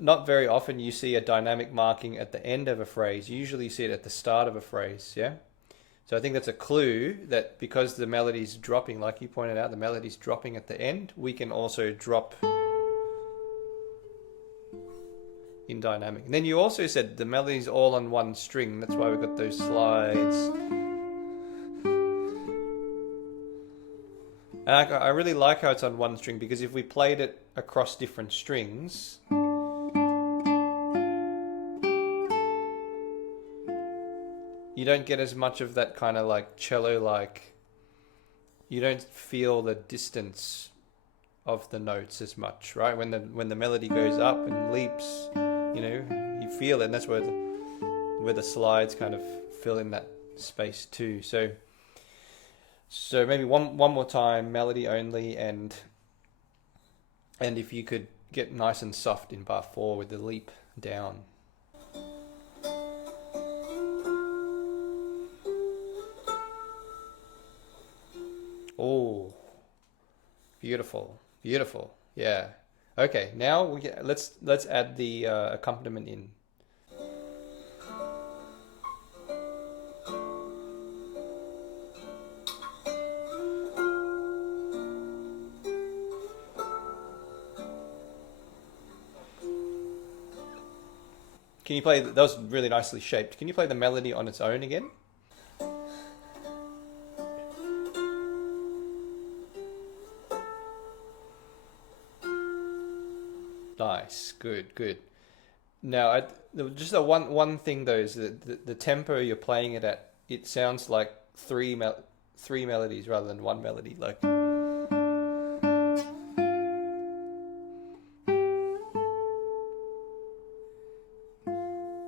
not very often you see a dynamic marking at the end of a phrase. You usually see it at the start of a phrase, yeah? So I think that's a clue that because the melody's dropping, like you pointed out, the melody's dropping at the end, we can also drop in dynamic. And then you also said the melody's all on one string. That's why we've got those slides. And I really like how it's on one string because if we played it across different strings, you don't get as much of that kind of like cello like, you don't feel the distance of the notes as much, right? When the melody goes up and leaps, you feel it, and that's where the slides kind of fill in that space too. So maybe one more time, melody only, and if you could get nice and soft in bar 4 with the leap down. Oh, beautiful, beautiful. Yeah. Okay, now let's add the accompaniment in. Can you play? That was really nicely shaped. Can you play the melody on its own again? Nice, good, good. Now, just the one thing though is that the tempo you're playing it at, it sounds like three melodies rather than one melody. Like,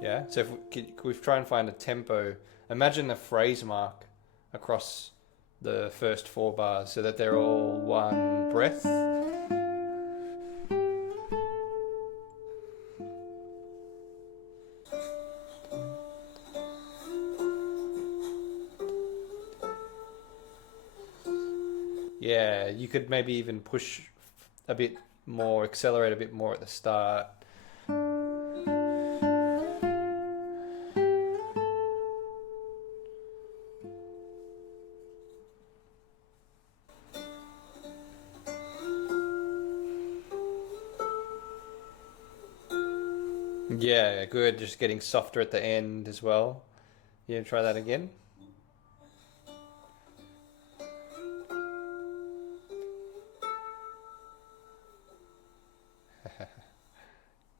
yeah. So if we try and find a tempo, imagine a phrase mark across the first 4 bars so that they're all one breath. Yeah, you could maybe even push a bit more, accelerate a bit more at the start. Yeah, good. Just getting softer at the end as well. Yeah, try that again.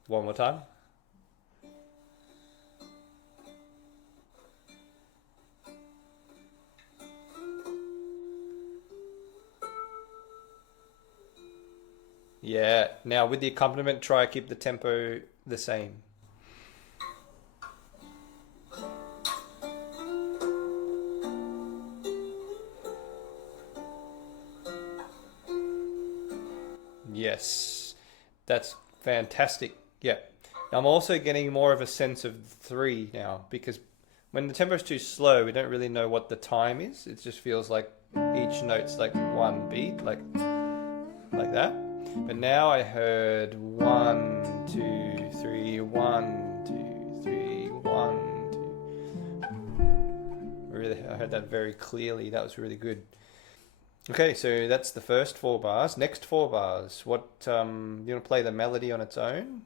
One more time. Yeah. Now with the accompaniment, try to keep the tempo the same. Yes. That's fantastic. Yeah. I'm also getting more of a sense of 3 now because when the tempo's too slow, we don't really know what the time is. It just feels like each note's like one beat, like that. But now I heard 1, 2, 3, 1, 2, 3, 1, 2. Really, I heard that very clearly. That was really good. Okay, so that's the first 4 bars. Next 4 bars. What you want to play the melody on its own?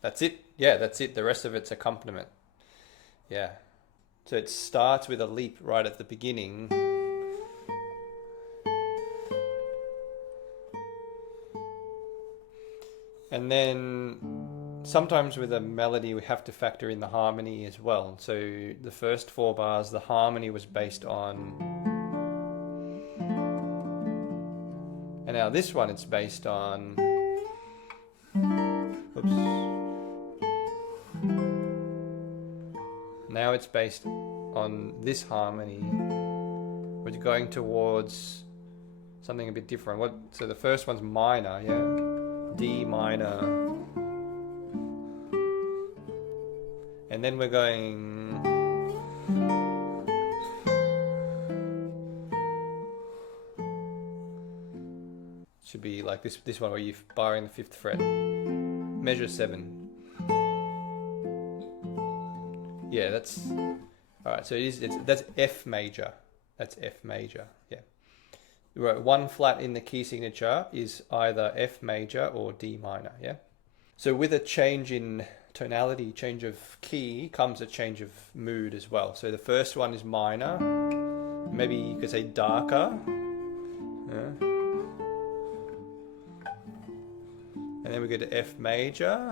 That's it. Yeah, that's it. The rest of it's accompaniment. Yeah. So it starts with a leap right at the beginning. And then sometimes with a melody we have to factor in the harmony as well. So the first 4 bars, the harmony was based on, and now this one it's based on, oops. Now it's based on this harmony. We're going towards something a bit different. So the first one's minor, yeah? D minor. And then we're going. Should be like this one where you're barring the 5th fret. Measure 7. Yeah, that's all right. So that's F major. That's F major. Yeah. Right. 1 flat in the key signature is either F major or D minor. Yeah. So with a change in tonality, change of key, comes a change of mood as well. So the first one is minor. Maybe you could say darker. Yeah. And then we go to F major.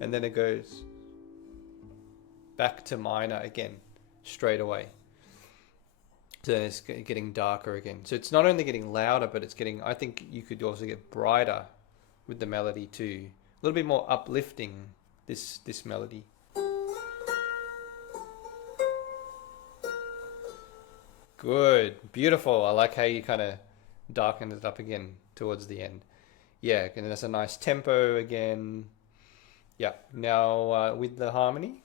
And then it goes back to minor again, straight away. So then it's getting darker again. So it's not only getting louder, but it's getting, I think you could also get brighter with the melody too. A little bit more uplifting, this melody. Good, beautiful. I like how you kind of darkened it up again towards the end. Yeah, and that's a nice tempo again. Yeah, now with the harmony.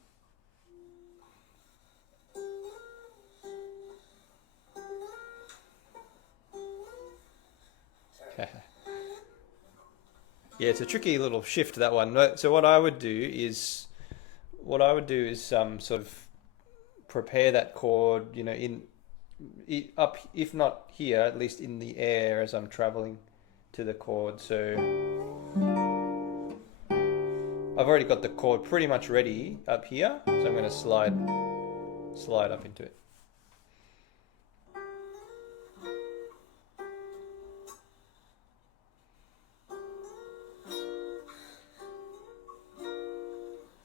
Yeah, it's a tricky little shift, that one. So what I would do is sort of prepare that chord, up, if not here, at least in the air as I'm traveling to the chord. So I've already got the chord pretty much ready up here, so I'm going to slide up into it.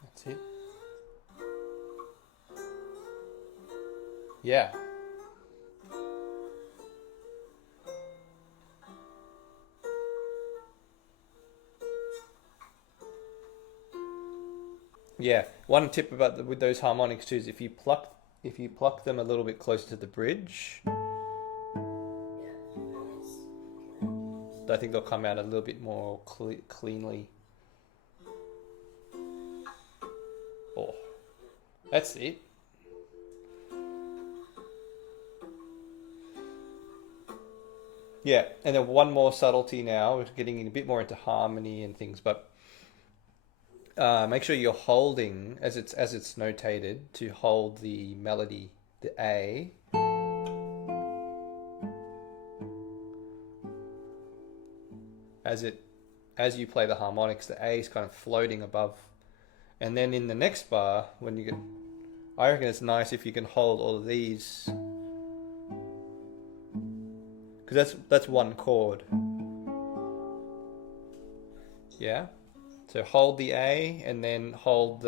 That's it. Yeah. Yeah. One tip with those harmonics too is if you pluck them a little bit closer to the bridge, I think they'll come out a little bit more cleanly. Oh, that's it. Yeah, and then one more subtlety now. We're getting a bit more into harmony and things, but make sure you're holding as it's notated to hold the melody, the A. As you play the harmonics, the A is kind of floating above, and then in the next bar, I reckon it's nice if you can hold all of these, because that's one chord. Yeah. So hold the A and then hold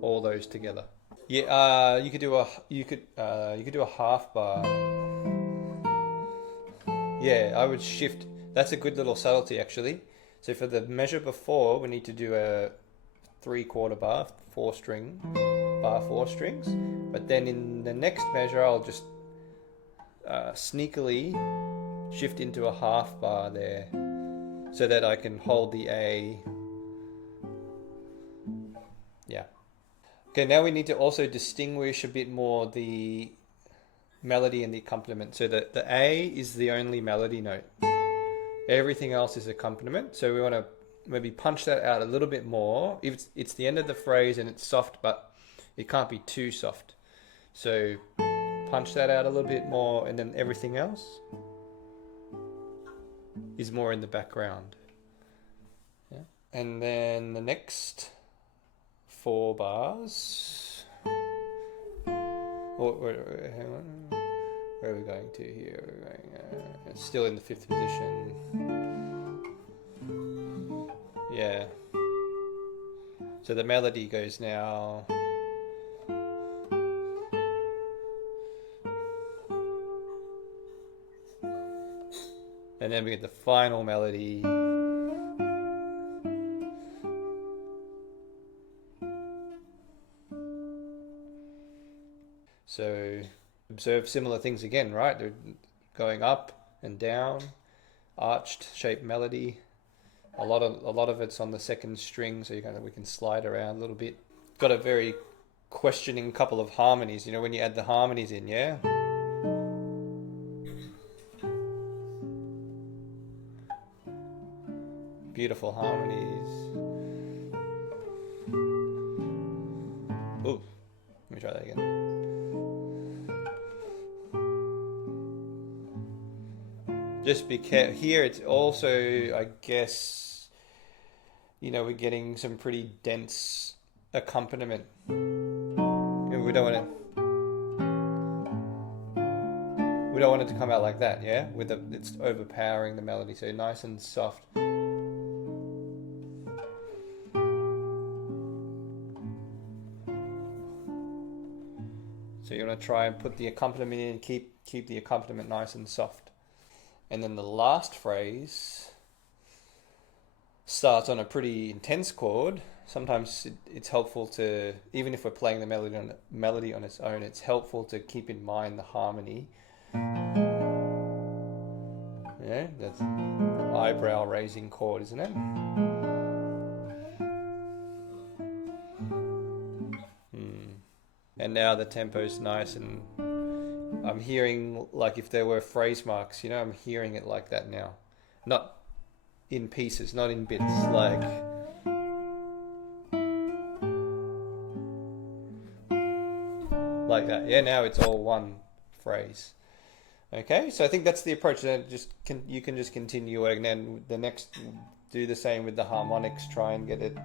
all those together. Yeah, you could do a half bar. Yeah, I would shift. That's a good little subtlety actually. So for the measure before, we need to do a 3/4 bar, 4 strings. But then in the next measure, I'll just sneakily shift into a half bar there, so that I can hold the A. Yeah. Okay, now we need to also distinguish a bit more the melody and the accompaniment. So that the A is the only melody note. Everything else is accompaniment. So we want to maybe punch that out a little bit more. If it's the end of the phrase and it's soft, but it can't be too soft. So punch that out a little bit more, and then everything else is more in the background. Yeah. And then the next 4 bars. Hang on. Where are we going to here? We're going, it's still in the 5th position. Yeah. So the melody goes now. And then we get the final melody. So observe similar things again, right? They're going up and down, arched shape melody. A lot of it's on the 2nd string, so we can slide around a little bit. Got a very questioning a couple of harmonies, you know, when you add the harmonies in, yeah? Beautiful harmonies. Ooh, let me try that again. Just be careful. Here it's also, I guess, you know, we're getting some pretty dense accompaniment. We don't want we don't want it to come out like that, yeah? It's overpowering the melody, so nice and soft. So you want to try and put the accompaniment in, keep the accompaniment nice and soft. And then the last phrase starts on a pretty intense chord. Sometimes it's helpful to, even if we're playing the melody on its own, it's helpful to keep in mind the harmony. Yeah, that's eyebrow raising chord, isn't it? And now the tempo's nice, and I'm hearing like if there were phrase marks, you know, I'm hearing it like that now. Not in pieces, not in bits, like that. Yeah, now it's all one phrase. Okay, so I think that's the approach. Then you can just continue working. Then the next, do the same with the harmonics. Try and get it.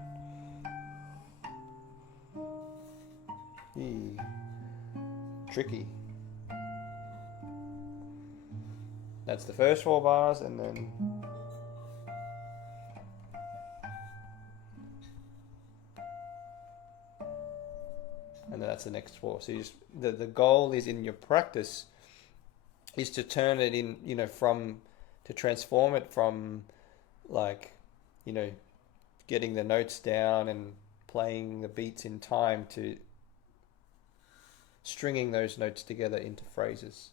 Tricky. That's the first 4 bars, and then that's the next 4. So the goal is in your practice is to turn it in, you know, to transform it from like, you know, getting the notes down and playing the beats in time to stringing those notes together into phrases.